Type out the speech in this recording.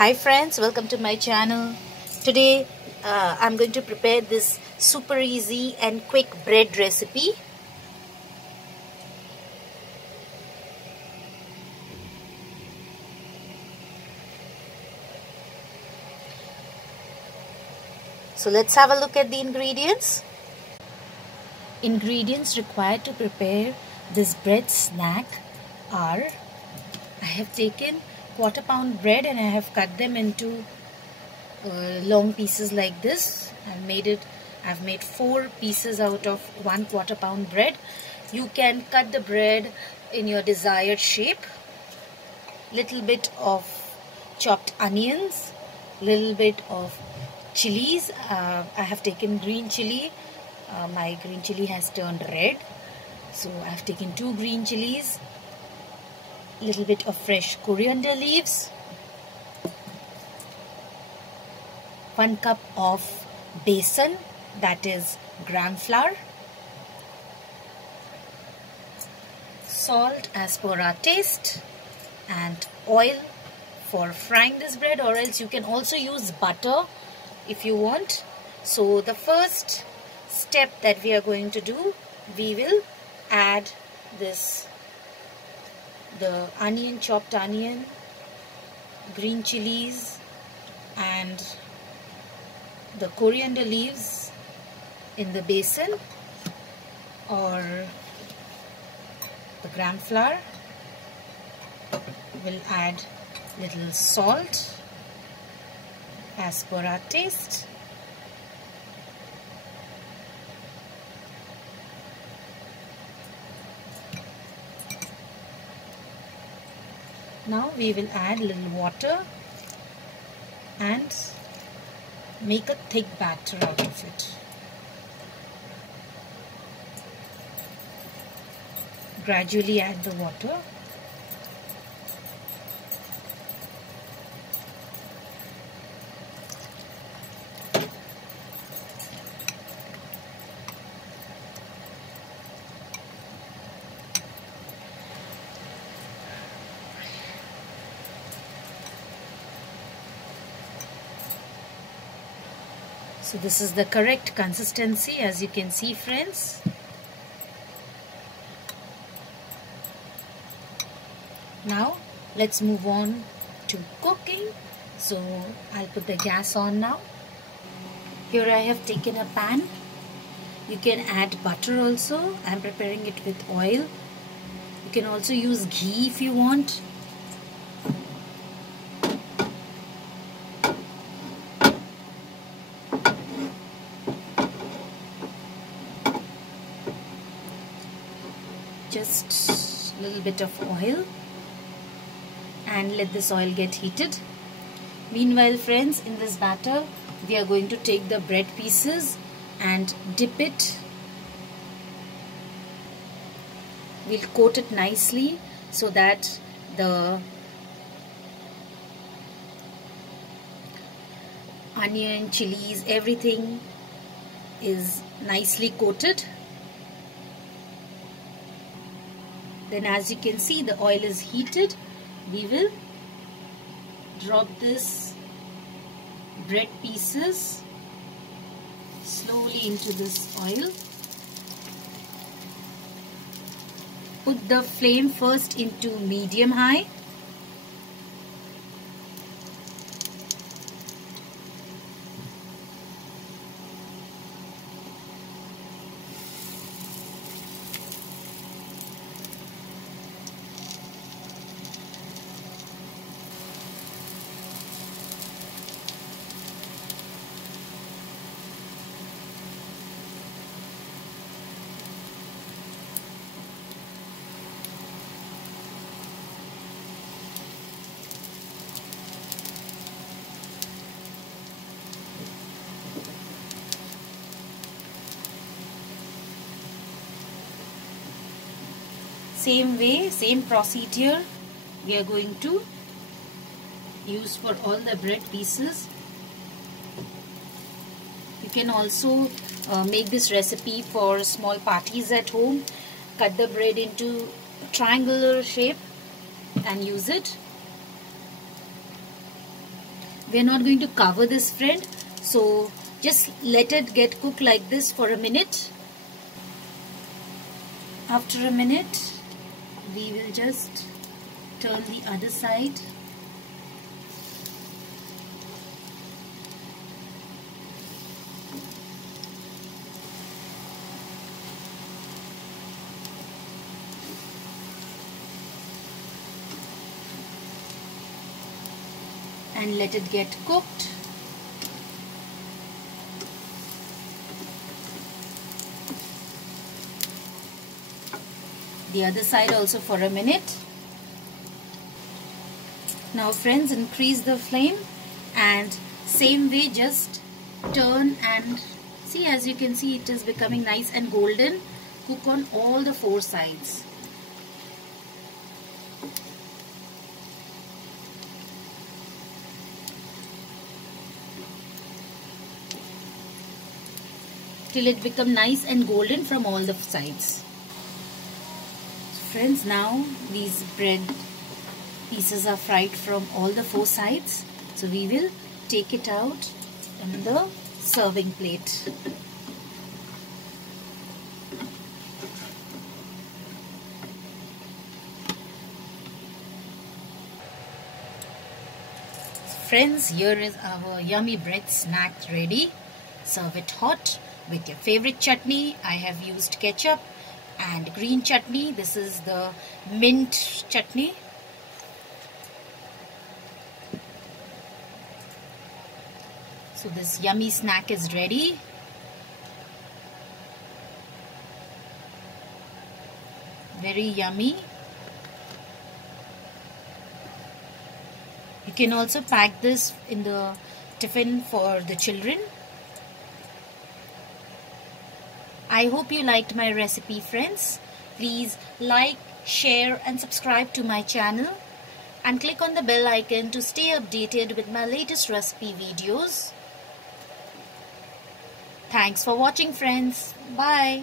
Hi friends, welcome to my channel. Today I'm going to prepare this super easy and quick bread recipe. So let's have a look at the ingredients. Ingredients required to prepare this bread snack are: I have taken quarter-pound bread and I have cut them into long pieces like this. I've made 4 pieces out of 1 quarter-pound bread. You can cut the bread in your desired shape. Little bit of chopped onions, little bit of chilies. I have taken green chili. My green chili has turned red, so I have taken 2 green chilies. Little bit of fresh coriander leaves, 1 cup of besan, that is gram flour, salt as per our taste, and oil for frying this bread, or else you can also use butter if you want. So the first step that we are going to do, we will add the chopped onion, green chilies and the coriander leaves in the besan or the gram flour. We'll add little salt as per our taste. Now we will add little water and make a thick batter out of it. Gradually add the water. So this is the correct consistency, as you can see, friends. Now let's move on to cooking. So I'll put the gas on now. Here I have taken a pan. You can add butter also. I'm preparing it with oil. You can also use ghee if you want. Just a little bit of oil and let this oil get heated. Meanwhile, friends, in this batter we are going to take the bread pieces and dip it. We'll coat it nicely so that the onion, chilies, everything is nicely coated. Then, as you can see, the oil is heated. We will drop this bread pieces slowly into this oil. Put the flame first into medium high. Same way, same procedure we are going to use for all the bread pieces. You can also make this recipe for small parties at home. Cut the bread into triangular shape and use it. We're not going to cover this, friend. So just let it get cooked like this for a minute. After a minute, we will just turn the other side. And let it get cooked. The other side also for a minute. Now friends, increase the flame and same way just turn and see, as you can see, it is becoming nice and golden. Cook on all the 4 sides. Till it become nice and golden from all the sides. So friends, now these bread pieces are fried from all the 4 sides. So we will take it out in the serving plate. Friends, here is our yummy bread snack ready. Serve it hot with your favorite chutney. I have used ketchup and green chutney. This is the mint chutney. So this yummy snack is ready. Very yummy. You can also pack this in the tiffin for the children. I hope you liked my recipe, friends. Please like, share and subscribe to my channel and click on the bell icon to stay updated with my latest recipe videos. Thanks for watching, friends. Bye.